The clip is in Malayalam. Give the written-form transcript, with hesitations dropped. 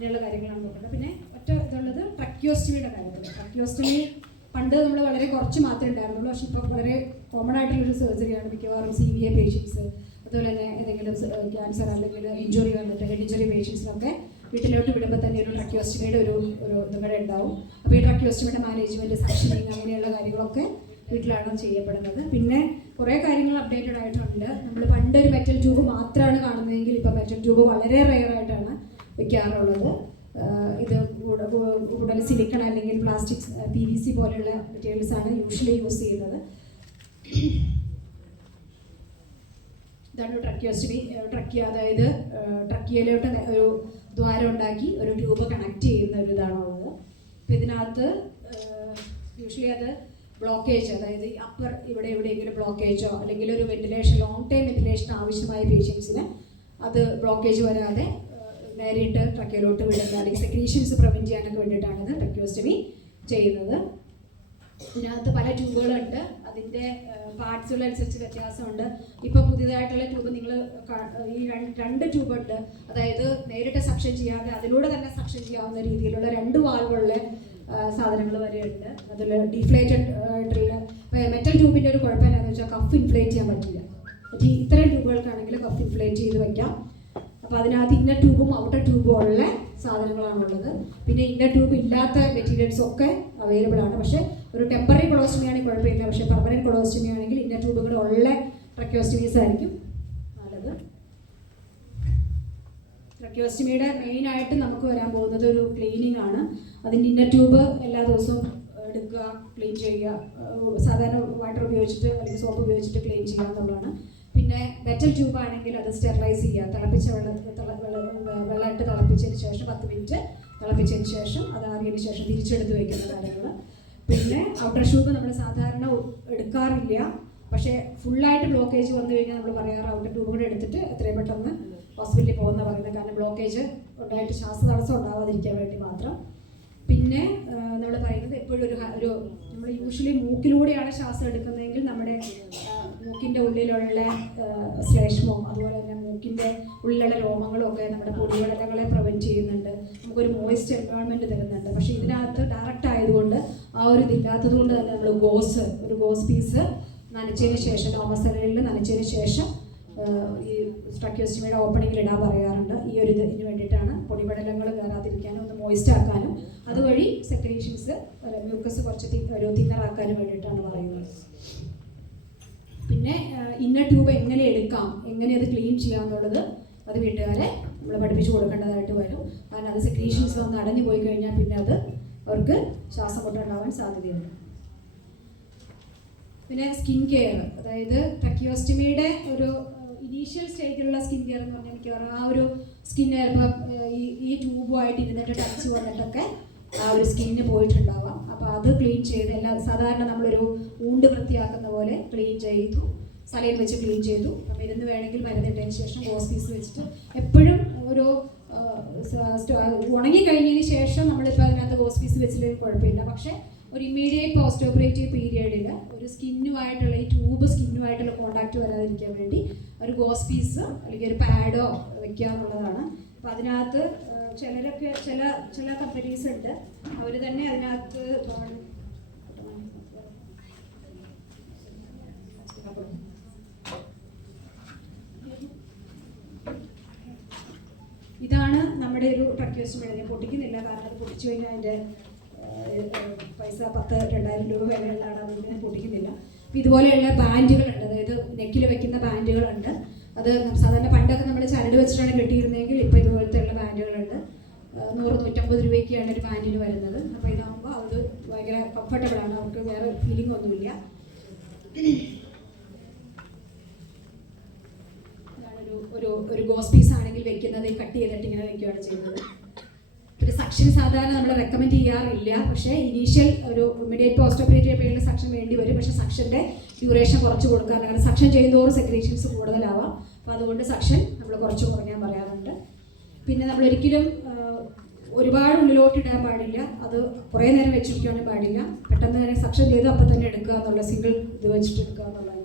അങ്ങനെയുള്ള കാര്യങ്ങളാണ് നോക്കുന്നത്. പിന്നെ ഒറ്റ ഇതുള്ളത് ട്രക്കിയോസ്റ്റമിയുടെ കാര്യത്തിൽ. ട്രക്കിയോസ്റ്റമി പണ്ട് നമ്മൾ വളരെ കുറച്ച് മാത്രമേ ഉണ്ടായിരുന്നുള്ളൂ, പക്ഷേ ഇപ്പോൾ വളരെ കോമൺ ആയിട്ടുള്ളൊരു സർജറിയാണ്. മിക്കവാറും CVA പേഷ്യൻസ്, അതുപോലെ തന്നെ ഏതെങ്കിലും ക്യാൻസർ അല്ലെങ്കിൽ ഇഞ്ചുറി വന്നിട്ട് ഹെഡ് ഇഞ്ചുറി പേഷ്യൻസിനൊക്കെ വീട്ടിലോട്ട് വിടുമ്പോൾ തന്നെ ഒരു ട്രക്കിയോസ്റ്റമിയുടെ ഒരു ഇതുകൂടെ ഉണ്ടാവും. അപ്പോൾ ഈ ട്രക്കിയോസ്റ്റമിയുടെ മാനേജ്മെൻറ്റ്, സക്ഷനിങ് അങ്ങനെയുള്ള കാര്യങ്ങളൊക്കെ വീട്ടിലാണ് ചെയ്യപ്പെടുന്നത്. പിന്നെ കുറേ കാര്യങ്ങൾ അപ്ഡേറ്റഡ് ആയിട്ടുണ്ട്. നമ്മൾ പണ്ടൊരു മെറ്റൽ ട്യൂബ് മാത്രമാണ് കാണുന്നതെങ്കിൽ ഇപ്പോൾ മെറ്റൽ ട്യൂബ് വളരെ റെയർ ആയിട്ടാണ് വെക്കാറുള്ളത്. ഇത് കൂടുതൽ സിലിക്കൺ അല്ലെങ്കിൽ പ്ലാസ്റ്റിക് PVC പോലെയുള്ള മെറ്റീരിയൽസ് ആണ് യൂഷ്വലി യൂസ് ചെയ്യുന്നത്. ഇതാണ് ട്രക്കിയോസ്റ്റമി. അതായത് ട്രക്കിയയിലോട്ട് ഒരു ദ്വാരം ഉണ്ടാക്കി ഒരു ട്യൂബ് കണക്ട് ചെയ്യുന്ന ഒരു ഇതാണുള്ളത്. അപ്പോൾ ഇതിനകത്ത് യൂഷ്വലി അത് ബ്ലോക്കേജ്, അതായത് അപ്പർ എവിടെയെങ്കിലും ബ്ലോക്കേജോ അല്ലെങ്കിൽ ഒരു വെന്റിലേഷൻ, ലോങ് ടൈം വെന്റിലേഷൻ ആവശ്യമായ പേഷ്യൻസിന് അത് ബ്ലോക്കേജ് വരാതെ നേരിട്ട് ട്രക്കിയയിലോട്ട് വിടുന്നത് അല്ലെങ്കിൽ സെക്രീഷൻസ് പ്രിവെൻറ്റ് ചെയ്യാനൊക്കെ വേണ്ടിയിട്ടാണ് ഇത് ട്രക്കിയോസ്റ്റമി ചെയ്യുന്നത്. ഇതിനകത്ത് പല ട്യൂബുകളുണ്ട്, അതിൻ്റെ പാർട്സുകളനുസരിച്ച് വ്യത്യാസമുണ്ട്. ഇപ്പോൾ പുതിയതായിട്ടുള്ള ട്യൂബ് നിങ്ങൾ ഈ രണ്ട് ട്യൂബുണ്ട്, അതായത് നേരിട്ട് സക്ഷൻ ചെയ്യാതെ അതിലൂടെ തന്നെ സക്ഷൻ ചെയ്യാവുന്ന രീതിയിലുള്ള 2 വാൽവുള്ള സാധനങ്ങൾ വരെയുണ്ട്. അതിൽ ഡീഫ്ലേറ്റഡ് ആയിട്ടുള്ള മെറ്റൽ ട്യൂബിൻ്റെ ഒരു കുഴപ്പം എന്താണെന്ന് വെച്ചാൽ കഫ് ഇൻഫ്ലേറ്റ് ചെയ്യാൻ പറ്റില്ല. ഇത്തരം ട്യൂബുകൾക്കാണെങ്കിൽ കഫ് ഇൻഫ്ലേറ്റ് ചെയ്ത് വയ്ക്കാം. അപ്പോൾ അതിനകത്ത് ഇന്നർ ട്യൂബും ഔട്ടർ ട്യൂബും ഉള്ള സാധനങ്ങളാണുള്ളത്. പിന്നെ ഇന്നർ ട്യൂബ് ഇല്ലാത്ത മെറ്റീരിയൽസ് ഒക്കെ അവൈലബിൾ ആണ്. പക്ഷേ ഒരു ടെമ്പററി കൊളോസ്റ്റമി ആണെങ്കിൽ കുഴപ്പമില്ല, പക്ഷേ പെർമനൻറ്റ് കൊളോസ്റ്റമി ആണെങ്കിൽ ഇന്നർ ട്യൂബുകൾ ഉള്ള ട്രക്കിയോസ്റ്റമീസ് ആയിരിക്കും നല്ലത്. ട്രക്കിയോസ്റ്റമിയുടെ മെയിനായിട്ട് നമുക്ക് വരാൻ പോകുന്നത് ഒരു ക്ലീനിങ് ആണ്. അതിൻ്റെ ഇന്നർ ട്യൂബ് എല്ലാ ദിവസവും എടുക്കുക, ക്ലീൻ ചെയ്യുക, സാധാരണ വാട്ടർ ഉപയോഗിച്ചിട്ട് അല്ലെങ്കിൽ സോപ്പ് ഉപയോഗിച്ചിട്ട് ക്ലീൻ ചെയ്യുക എന്നുള്ളതാണ്. പിന്നെ മെറ്റൽ ട്യൂബ് ആണെങ്കിൽ അത് സ്റ്റെറിലൈസ് ചെയ്യുക, തിളപ്പിച്ച വെള്ളമായിട്ട് തിളപ്പിച്ചതിന് ശേഷം 10 മിനിറ്റ് തിളപ്പിച്ചതിന് ശേഷം അത് ആറിയതിന് ശേഷം തിരിച്ചെടുത്ത് വയ്ക്കുന്ന കാര്യങ്ങൾ. പിന്നെ ഔട്ടർ ട്യൂബ് നമ്മൾ സാധാരണ എടുക്കാറില്ല, പക്ഷേ ഫുള്ളായിട്ട് ബ്ലോക്കേജ് വന്നു കഴിഞ്ഞാൽ നമ്മൾ പറയാറ് ഔട്ടർ ട്യൂബ് കൂടെ എടുത്തിട്ട് എത്രയും പെട്ടെന്ന് ഹോസ്പിറ്റലിൽ പോകുന്ന പറയുന്നത്. കാരണം ബ്ലോക്കേജ് ഉണ്ടായിട്ട് ശ്വാസതടസ്സം ഉണ്ടാവാതിരിക്കാൻ വേണ്ടി മാത്രം. പിന്നെ നമ്മൾ പറയുന്നത് എപ്പോഴും ഒരു നമ്മൾ യൂഷ്വലി മൂക്കിലൂടെയാണ് ശ്വാസം എടുക്കുന്നതെങ്കിൽ നമ്മുടെ മൂക്കിൻ്റെ ഉള്ളിലുള്ള ശ്ലേഷ്മവും അതുപോലെ തന്നെ മൂക്കിൻ്റെ ഉള്ളിലുള്ള രോമങ്ങളും ഒക്കെ നമ്മുടെ പൊടിപടലങ്ങളെ പ്രിവെൻറ്റ് ചെയ്യുന്നുണ്ട്, നമുക്കൊരു മോയിസ്റ്റ് എൻവയോൺമെൻറ്റ് തരുന്നുണ്ട്. പക്ഷേ ഇതിനകത്ത് ഡയറക്റ്റ് ആയതുകൊണ്ട് ആ ഒരു ഇതില്ലാത്തത് കൊണ്ട് തന്നെ നമ്മൾ ഒരു ഗോസ് പീസ് നനച്ചതിന് ശേഷം നോമസലയിൽ നനച്ചതിന് ശേഷം ഈ ട്രക്കിയോസ്റ്റമിയുടെ ഓപ്പണിങ്ങിൽ ഇടാൻ പറയാറുണ്ട്. ഈ ഒരു ഇതിന് വേണ്ടിയിട്ടാണ്, പൊടിപടലങ്ങൾ കയറാതിരിക്കാനും ഒന്ന് മോയിസ്റ്റ് ആക്കാനും അതുവഴി സെക്രീഷൻസ് മ്യൂക്കസ് കുറച്ച് ഒരു തിന്നറാക്കാനും വേണ്ടിയിട്ടാണ് പറയുന്നത്. പിന്നെ ഇന്നർ ട്യൂബ് എങ്ങനെ എടുക്കാം, എങ്ങനെ അത് ക്ലീൻ ചെയ്യാമെന്നുള്ളത് അത് വീട്ടുകാരെ നമ്മൾ പഠിപ്പിച്ചു കൊടുക്കേണ്ടതായിട്ട് വരും. കാരണം അത് സെക്രീഷൻസ് ഒന്ന് അടഞ്ഞു പോയി കഴിഞ്ഞാൽ പിന്നെ അത് അവർക്ക് ശ്വാസം മുട്ടുണ്ടാവാൻ സാധ്യതയുണ്ട്. പിന്നെ സ്കിൻ കെയർ, അതായത് ട്രക്കിയോസ്റ്റമിയുടെ ഒരു ഇനീഷ്യൽ സ്റ്റേജിലുള്ള സ്കിൻ കെയർ എന്ന് പറഞ്ഞാൽ മിക്കവാറും ആ ഒരു സ്കിൻ ചിലപ്പോൾ ഈ ട്യൂബുമായിട്ട് ഇരുന്നിട്ട് ടച്ച് വന്നിട്ടൊക്കെ ആ ഒരു സ്കിന്നിന് പോയിട്ടുണ്ടാവാം. അപ്പോൾ അത് ക്ലീൻ ചെയ്ത് സാധാരണ നമ്മളൊരു ഊണ്ട് വൃത്തിയാക്കുന്ന പോലെ ക്ലീൻ ചെയ്തു, സലൈൻ വെച്ച് ക്ലീൻ ചെയ്തു. മരുന്ന് വേണമെങ്കിൽ മരുന്നിട്ടതിന് ശേഷം ഗോസ് പീസ് വെച്ചിട്ട് എപ്പോഴും ഒരു ഉണങ്ങി കഴിഞ്ഞതിന് ശേഷം നമ്മളിപ്പോൾ അതിനകത്ത് ഗോസ് പീസ് വെച്ചില്ലെങ്കിൽ കുഴപ്പമില്ല. പക്ഷേ ഒരു ഇമ്മീഡിയറ്റ് പോസ്റ്റ് ഓപ്പറേറ്റീവ് പീരിയഡിൽ ഒരു സ്കിന്നുമായിട്ടുള്ള ഈ ട്യൂബ് സ്കിന്നുമായിട്ടുള്ള കോണ്ടാക്ട് വരാതിരിക്കാൻ വേണ്ടി ഒരു ഗോസ് പീസ് അല്ലെങ്കിൽ ഒരു പാഡോ വെക്കുക എന്നുള്ളതാണ്. അപ്പോൾ അതിനകത്ത് ചില കമ്പനീസ് ഉണ്ട്, അവർ തന്നെ അതിനകത്ത് ഇതാണ് നമ്മുടെ ഒരു ട്രക്കിയോസ്റ്റമി. അതിനെ പൊട്ടിക്കുന്നില്ല, കാരണം അത് പൊട്ടിച്ചു കഴിഞ്ഞാൽ അതിൻ്റെ പൈസ 10,000-2,000 രൂപ വിലയുള്ളതാണ്, അതിനെ പൊട്ടിക്കുന്നില്ല. ഇതുപോലെയുള്ള ബാൻഡുകളുണ്ട്, അതായത് നെക്കിൽ വെക്കുന്ന ബാൻഡുകളുണ്ട്. അത് സാധാരണ പണ്ടൊക്കെ നമ്മൾ ചരട് വെച്ചിട്ടാണ് കെട്ടിയിരുന്നെങ്കിൽ ഇപ്പോൾ ഇതുപോലത്തെ ഉള്ള ബാൻഡുകളുണ്ട്. 100-150 രൂപയ്ക്കാണ് ഒരു ബാൻഡിന് വരുന്നത്. അപ്പോൾ ഇതാകുമ്പോൾ അത് ഭയങ്കര കംഫർട്ടബിളാണ്, അവർക്ക് വേറെ ഫീലിംഗ് ഒന്നുമില്ല. ഒരു ഗോസ് പീസ് ആണെങ്കിൽ വെക്കുന്നത് കട്ട് ചെയ്തിട്ട് ഇങ്ങനെ വെക്കുകയാണ് ചെയ്യുന്നത്. ഒരു സക്ഷൻ സാധാരണ നമ്മൾ റെക്കമെൻഡ് ചെയ്യാറില്ല, പക്ഷേ ഇനീഷ്യൽ ഒരു ഇമ്മീഡിയറ്റ് പോസ്റ്റ് ഓപ്പറേറ്റീവ് പീരീഡിൽ സക്ഷൻ വേണ്ടി വരും. പക്ഷേ സക്ഷൻ്റെ ഡ്യൂറേഷൻ കുറച്ച് കൊടുക്കാറുണ്ട്, കാരണം സക്ഷൻ ചെയ്യുന്നതോറും സെക്രീഷൻസ് കൂടുതലാവാം. അപ്പോൾ അതുകൊണ്ട് സക്ഷൻ നമ്മൾ കുറച്ച് കുറയ്ക്കാൻ പറയാറുണ്ട്. പിന്നെ നമ്മളൊരിക്കലും ഒരുപാട് ഉള്ളിലോട്ട് ഇടാൻ പാടില്ല, അത് കുറേ നേരം വെച്ചിരിക്കാനും പാടില്ല. പെട്ടെന്ന് തന്നെ സക്ഷൻ ചെയ്ത് അപ്പം തന്നെ എടുക്കുക എന്നുള്ള സിംഗിൾ ഇത് വെച്ചിട്ട് എടുക്കുക എന്നുള്ളതാണ്.